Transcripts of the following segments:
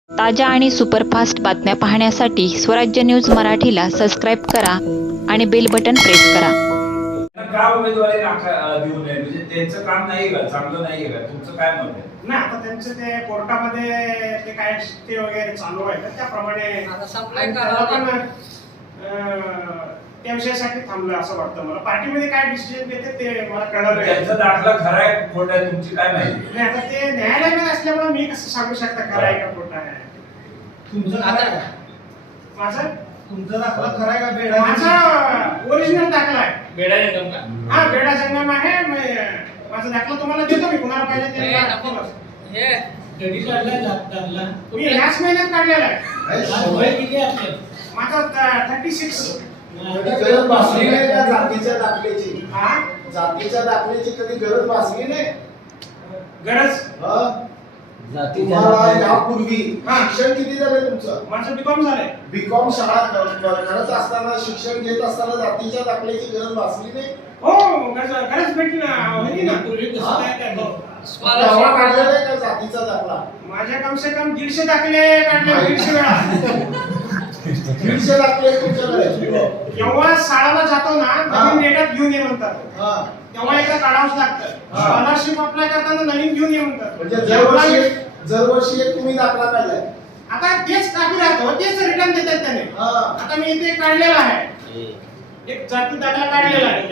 ताज्या आणि सुपरफास्ट बातम्या पाहण्यासाठी स्वराज्य न्यूज मराठीला सबस्क्राईब करा आणि बेल बटन प्रेस करा. का उमेदवारी देऊ नये म्हणजे त्यांचं काम नाही का, चांगलं नाहीये का, तुमचं काय मत आहे? नाही, आता त्यांचं ते कोर्टामध्ये ते काय शिक्के वगैरे चालू आहे तर त्याप्रमाणे आता संपलाय का? आपण त्या विषयासाठी थांबलं असं वाटतं मला. पार्टीमध्ये काय डिसिजन घेते ते मला कळलं नाही. त्यांचा दाखला खरा आहे खोटा आहे तुमची काय माहिती? नाही, आता ते न्यायालयामध्ये असल्यामुळे मी कसं सांगू शकता खरं आहे का खोटा आहे. तुमचं आता माझा तुमचा दाखला खरा आहे का बेडा? माझा ओरिजिनल दाखला आहे. बेडा निगम का? हा, बेडा संगम आहे. माझा दाखला तुम्हाला देतो मी, कुणाला पाहिजे ते हे नको. मला. हे कधी काढलाय दाखला? मी ह्याच महिन्यात काढलेला आहे. आज वय किती आहे आपलं? माझा 36. कधी गरज भासली नाही का जातीच्या दाखल्याची? हा, जातीच्या दाखल्याची कधी गरज भासली नाही? गरज हं? तुम्हाला यापूर्वी शिक्षण किती झालं तुमचं? माझं बीकॉम झालंय. बीकॉम शाळा करत असताना शिक्षण घेत असताना जातीच्या दाखल्याची गरज भासली नाही? हो, गरज भेटली ना, होती ना. पूर्वी कसं काय काढलं? तेव्हा काढलेला आहे का जातीचा दाखला? माझ्या कम से कम 150 दाखले काढले, 150 वेळा. 150 दाखले आहेत तुमच्याकडे? जेव्हा शाळेला जातो ना, नवीन डेटात घेऊन ये म्हणतात. हा. तेव्हा एकदा काढावंच लागतं. हा. स्कॉलरशिप अप्लाय करताना नवीन घेऊन ये म्हणतात. म्हणजे दरवर्षी एक तुम्ही दाखला काढलाय? आता तेच कापी राहतो, तेच रिटर्न देतात त्याने. हा. आता मी इथे काढलेला आहे, एक जाती दाखला काढलेला आहे.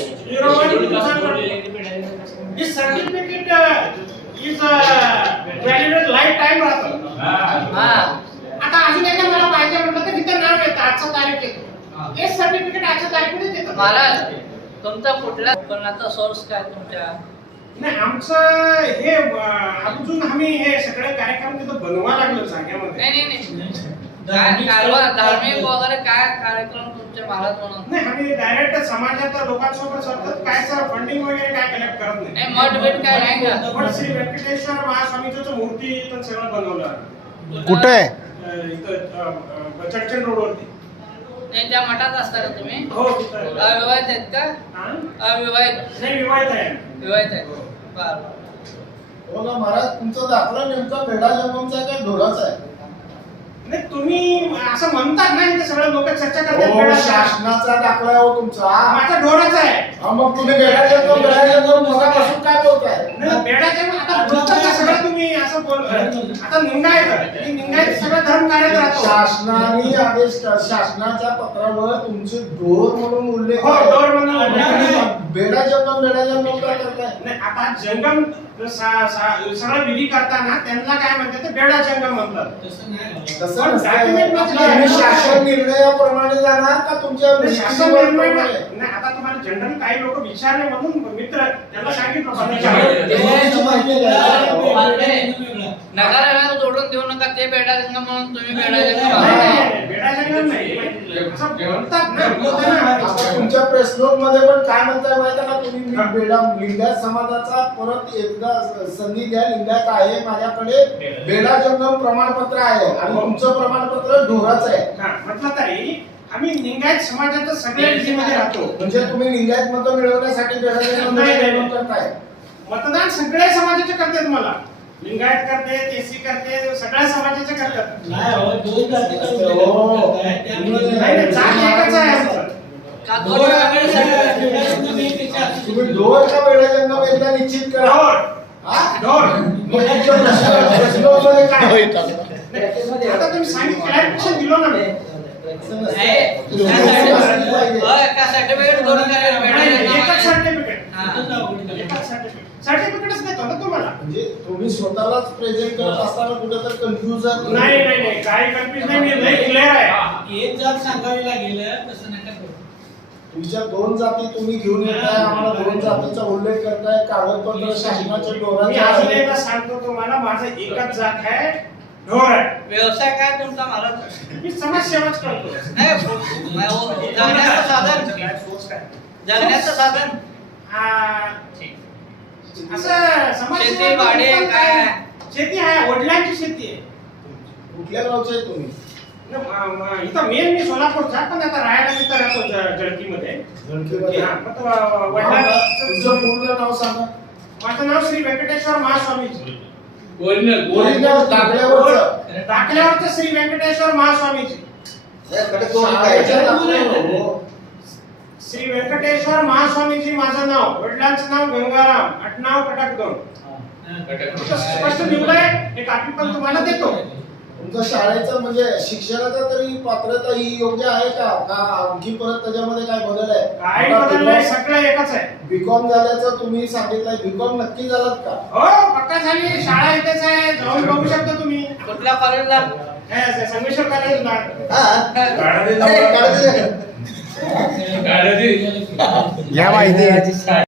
31/01. This certificate is valid lifetime राहतं. हा आता अजून एकदा मला पाहिजे म्हटलं तर तिथं नाव येतं, आजचा तारीख येतो. तेच सर्टिफिकेट आजच्या तारखेने देतात. महाराज तुमचा कुठला उत्पन्नाचा सोर्स काय तुमच्या? नाही, आमचं हे अजून आम्ही हे सगळे कार्यक्रम तिथं बनवा लागलो जाग्यामध्ये. नाही नाही नाही काय धार्मिक वगैरे काय कार्यक्रम तुमचे महाराज म्हणून? नाही, आम्ही डायरेक्ट समाजात लोकांसोबत सतत काय सर फंडिंग वगैरे काय कलेक्ट करत नाही. नाही मठ बीट काय नाही का? पण श्री व्यंकटेश्वर महास्वामीचं मूर्ती इथं सगळं बनवलं. कुठे आहे? इथं चडचण रोडवरती. नाही त्या मठात असता का तुम्ही? हो, तिथं. अविवाहित आहेत का? हा? अविवाहित नाही, विवाहित आहे. विवाहित आहेत बरं. हो ना महाराज, तुमचा दाखला नेमका बेडा जंगमचा आहे का ढोराचा आहे? नाही, तुम्ही असं म्हणतात ना, इथे सगळे लोक चर्चा करतात. हो, बेडाचा. शासनाचा दाखला आहे हो तुमचा. माझा ढोराचा आहे. हा, मग तुम्ही बेडा जंगम मगापासून काय बोलताय? नाही, बेडाच्या आता बोलतात ना सगळं तुम्ही असं बोल. आता निंगायत सगळं धर्म कार्यरत राहतो. शासनाने आदेश शासनाच्या पत्रावर तुमचे ढोर म्हणून उल्लेख हो, आहे. ढोर म्हणून उल्लेख आहे. आणि बेडा जंगम काय करताय? नाही, आता जंगम सगळं विधी करताना त्यांना काय म्हणतात ते बेडा जंगम म्हणतात. तसं नाही. तसं पण नसतंय. document मध्ये तुम्ही शासन निर्णयाप्रमाणे जाणार का तुमच्या शासन नीतीवर निर्णय प्रमाणे? नाही, आता तुम्हाला जनरल काही लोक विचारले म्हणून मित्र त्यांना सांगितलं नगराला जोडून देऊ नका ते बेडा जंगम म्हणून तुम्ही बेडा जंगम नाही, म्हणताय. नाही, बेडा जंगम नाही. असं बोलतात ना, बोलतात आता ना. तुमच्या प्रेस नोट मध्ये पण काय म्हणताय माहिती का तुम्ही? बेडा लिंगायत समाजाचा परत एकदा संधी द्या. लिंगायत आहे माझ्याकडे बेडा जंगम प्रमाणपत्र आहे आणि तुमचं प्रमाणपत्र ढोराचं आहे. हा, म्हटलं तरी आम्ही लिंगायत समाजात सगळ्या विधीमध्ये राहतो. म्हणजे तुम्ही लिंगायत मत मिळवण्यासाठी बेडा जंगम नाही. करताय? मतदान सगळ्या समाजाचे करतात. मला लिंगायत करते, एसी करते, सगळ्या समाजाचे करतात. नाही हो, दोन जातीचा हो. उल्लेख करताय. त्यामुळे नाही, नाही, जात एकच आहे आमचं. का दोन दोन वेगळे सगळे बेडा जंगम एकपेक्षा असू तुम्ही शकतो. ढोर का बेडा जंगम एकदा निश्चित करा. ढोर. हा? ढोर. मग तुमच्या प्रश्नामध्ये काय? नाही, आता तुम्ही सांगितलं क्लॅरिफिकेशन दिलं ना मी. का सर्टिफिकेट दोन करायला बेडा नाही, जंगम एकच आहे. सर्टिफिकेट. हा. एकच सर्टिफिकेटच देतो ना तुम्हाला. म्हणजे तुम्ही स्वतःलाच प्रेझेंट करत असताना कुठे तर कन्फ्युजन नाही, नाही, नाही, काही कन्फ्युज नाही. मी लय क्लिअर आहे. एक जात सांगावी लागेल तसं नका करू. तुमच्या दोन जाती तुम्ही घेऊन येताय, आम्हाला दोन जातीचा उल्लेख करताय, कागदपत्र शासनाच्या मी डोराचे अजून आहे. एकदा सांगतो तुम्हाला, माझं एकच जात आहे, ढोर आहे. व्यवसाय काय तुमचा महाराज? मी समाजसेवाच करतो. नाही जगण्याचं साधन जगण्याचं साधन असं समाजसेवा शेती, भाडे, करून काय? शेती आहे, वडिलांची शेती आहे. कुठल्या गावचे आहे तुम्ही? इथं मेन मी सोलापूरचा, पण आता राहायला तिथं राहतो जळकीमध्ये. जळकीमध्ये? हा, पण तुमचं वडिलांचं पूर्ण नाव सांगा. माझं नाव श्री व्यंकटेश्वर महास्वामी. ओरिजिनल दाखल्यावरचं. दाखल्यावरचं श्री व्यंकटेश्वर महास्वामीजी. शाळेच्या दाखल्यावर हो. श्री व्यंकटेश्वर महास्वामीजी माझं नाव, वडिलांचं नाव गंगाराम, आडनाव कटकदोन. स्पष्ट लिहिलंय, एक आठवी पण तुम्हाला देतो. तुमचं शाळेचं म्हणजे शिक्षणाचा तरी पात्रता ही योग्य आहे का आणखी परत त्याच्यामध्ये काय बदल आहे? काही बदल नाही, सगळं एकच आहे. बीकॉम झाल्याचं तुम्ही सांगितलंय, बीकॉम नक्की झालात का? हो पक्का झाली, शाळा इथेच आहे, जाऊन बघू शकता तुम्ही. कुठल्या कॉलेजला? संगमेश्वर कॉलेजला. गाडा दे. या माहिती